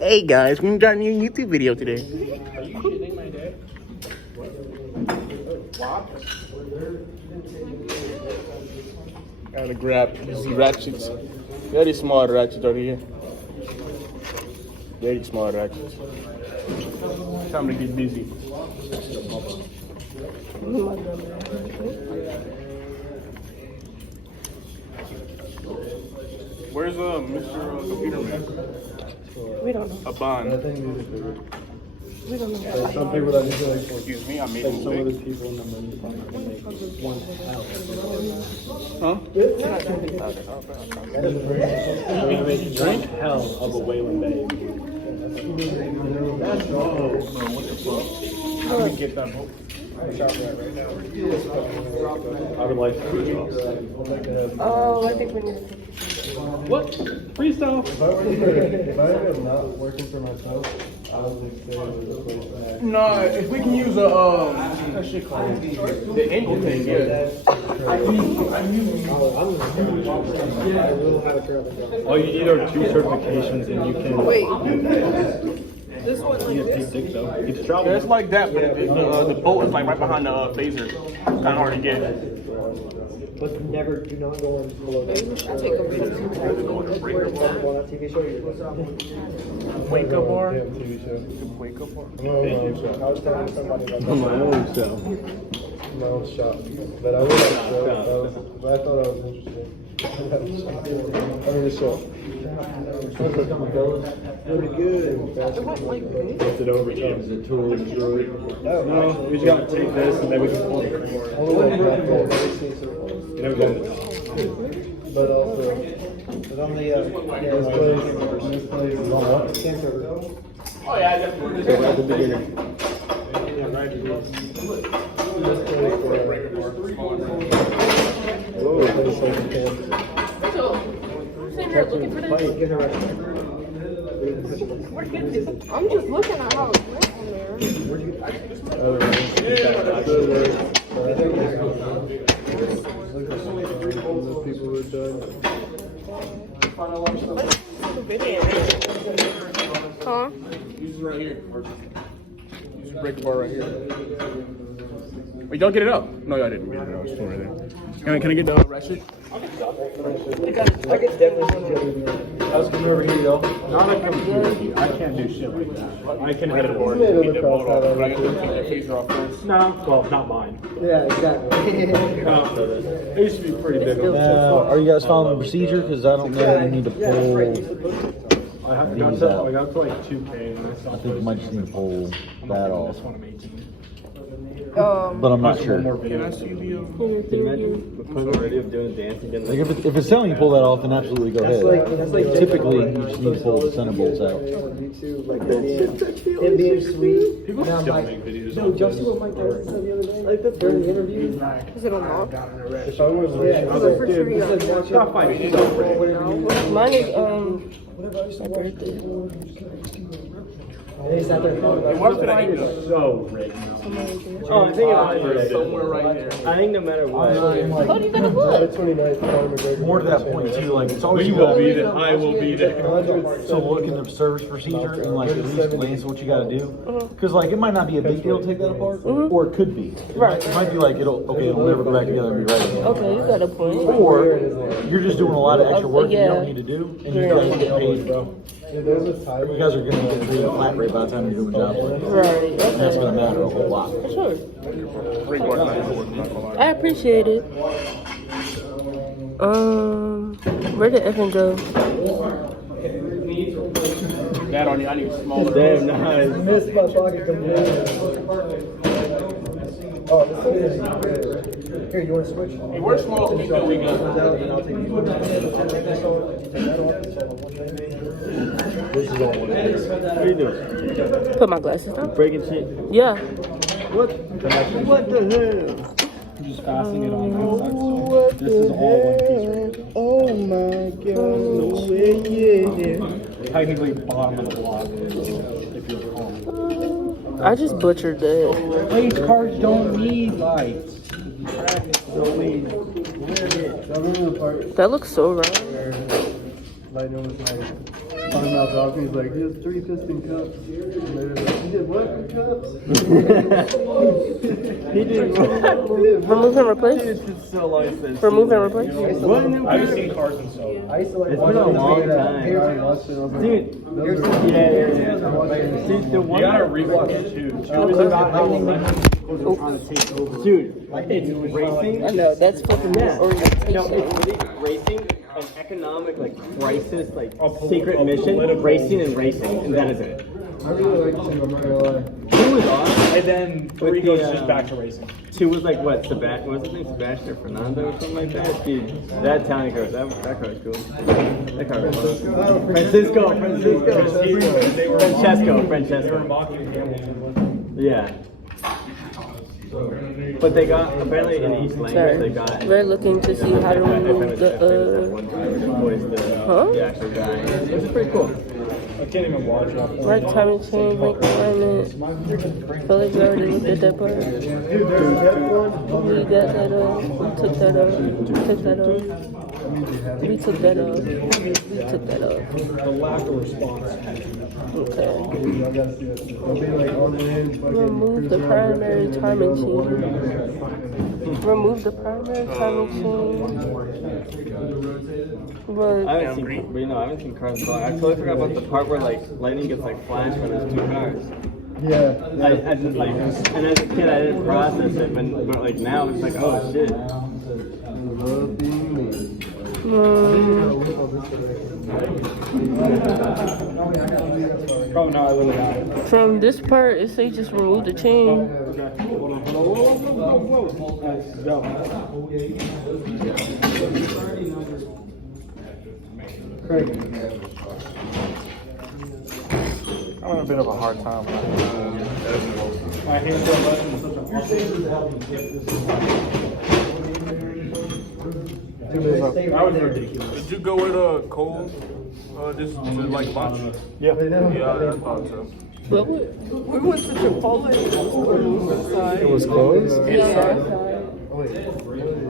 Hey guys, we're got a new YouTube video today. Are you kidding my dad? What? Gotta grab these ratchets. Very small ratchet over here. Very small ratchets. Time to get busy. Where's Mr. Computer Man? We don't know. A bond. We don't know. Some people that just like, Excuse me, I made like a some of the mistake. people in the money can make one hell. Huh? We make one hell of a Wayland Bay. What the fuck? Let me get that book. I would like to Oh, I think we need to. What? Freestyle? If I was not working for myself, I would say it was a place to have. No, if we can use that shit called the engine thing, yeah. I will have a travel job. All you need are 2 certifications and you can. Wait. This one You like get this? paid dick though. It's Yeah, travel. it's like that, but the bolt is like right behind the phaser. Kind of hard to get. But never, do not go in below that. Maybe we should take a video. On that TV show, you're Wake up bar. Yeah, TV show. Wake up bar. I was telling somebody about that. On my own show. My own shop. But I would like to but I thought I was interested. I mean, the show. Pretty good. It went like this. What's it over to? The tool is good. No, we just gotta take this and then we can pull the cord. You know, go on the top. But also, It's on the, this place is on what? Oh yeah, I definitely. So at the beginning. So, I'm sitting here looking for this. I'm just looking at how it went on there. People were done. Huh? Use it right here. Use the breaker bar right here. Wait, don't get it up. No, I didn't get it up. It's still right there. Can I get the ratchet? I could definitely I was coming over here, y'all. Not a computer. I can't do shit like that. I can edit board. Get the bolt off. But I got to take the phaser off first. No, well, not mine. Yeah, exactly. It used to be pretty big. Now, are you guys following the procedure? Because I don't know if you need to pull. I got to like 2K and I I think you might just need to pull that off. This one I'm 18. But I'm not sure. Can I see the? Like if it's telling you pull that off, then absolutely go ahead. Typically, you just need to pull the center bolts out. YouTube, like him being sweet. People And I'm still like, make videos dude, on y'all see what Mike Tyson said the other day? Like during the interview? Is it unlocked? If I was Yeah, I was like, for dude, sure this you is got stop fighting. Stop fighting. Mine is, my birthday. And he sat there and thought about What's it. the name? So rigged now. Oh, I think It's somewhere right there. I think no matter what. oh, you gotta look. 29th, More to that point too, like it's always We will be there. I will be there. So look in the service procedure and like at least glance at what you got to do, because like it might not be a big deal to take that apart, or it could be. Right. It might be like it'll never go back together and be right again. Okay, you got a point. Or you're just doing a lot of extra work that you Yeah. don't need to do, and you guys get paid. You guys are gonna get paid a flat rate by the time you're doing jobs like that. Right. And that's gonna matter a whole lot. For sure. Breaker bar's not gonna work, I'm not gonna lie. I appreciate it. Where did Evan go? That on you. I need a small. Damn, nice. Missed my pocket completely. Oh, this is here. You want to switch? Hey, where's small? Keep going. And I'll take This is all what it is. What are you doing? Put my glasses on. Breaking shit. Yeah. What the hell? I'm just fastening it on one side. So this is all one piece right here. Oh my god. Yeah. Technically bottom of the block. If you're home. I just butchered that. Race cars don't need lights. So we Remember the part That looks so wrong. where Lightning was like, talking about talking. He's like, he has 3 piston cups. And they're like, he did what for cups? He did. Remove and replace? It's just so long since. Remove and replace? What? I haven't seen cars in so. I used to like It's been a long time. Dude, yeah. Dude, the You one. gotta rewatch too. Dude, it's racing. I know, that's fucking Yeah. orientation. No, it's really racing, an economic like crisis, like A secret mission, political- racing and racing, and that is it. I really like 2, I'm not gonna lie. 2 was awesome. And then 3 With the, goes just back to racing. 2 was like what? Sebastian? What's his name? Sebastian or Fernando or something like that. Dude, that Italian car, that car was cool. That car was fun. Francesco. They were Francesco. mocking Hamilton. Yeah. But they got apparently in each language they got. We're looking to see how to remove the, huh? The actual guy. Which is pretty cool. I can't even watch it. Right timing change, make alignment. Feel like we already looked at that part. We got that off. We took that off. We took that off. We took that off. We took that off. The lack of response. Okay. I gotta see that. I'll be like on the end. Remove the primary timing chain. Remove the primary timing chain. But I haven't seen, but I haven't seen cars fly. I totally forgot about the part where like lightning gets like flashed when there's 2 cars. Yeah. I just like, and as a kid I didn't process it, but like now it's like, oh shit. Oh no, I literally got it. from this part, it say just remove the chain. Okay. Hold on. Whoa. Let's go. I'm having a bit of a hard time. My hands are left in such a I was ridiculous. Did you go with Cole? Just to like lunch? Yeah. Yeah, I thought so. We went to Chipotle. It was closed? Yeah.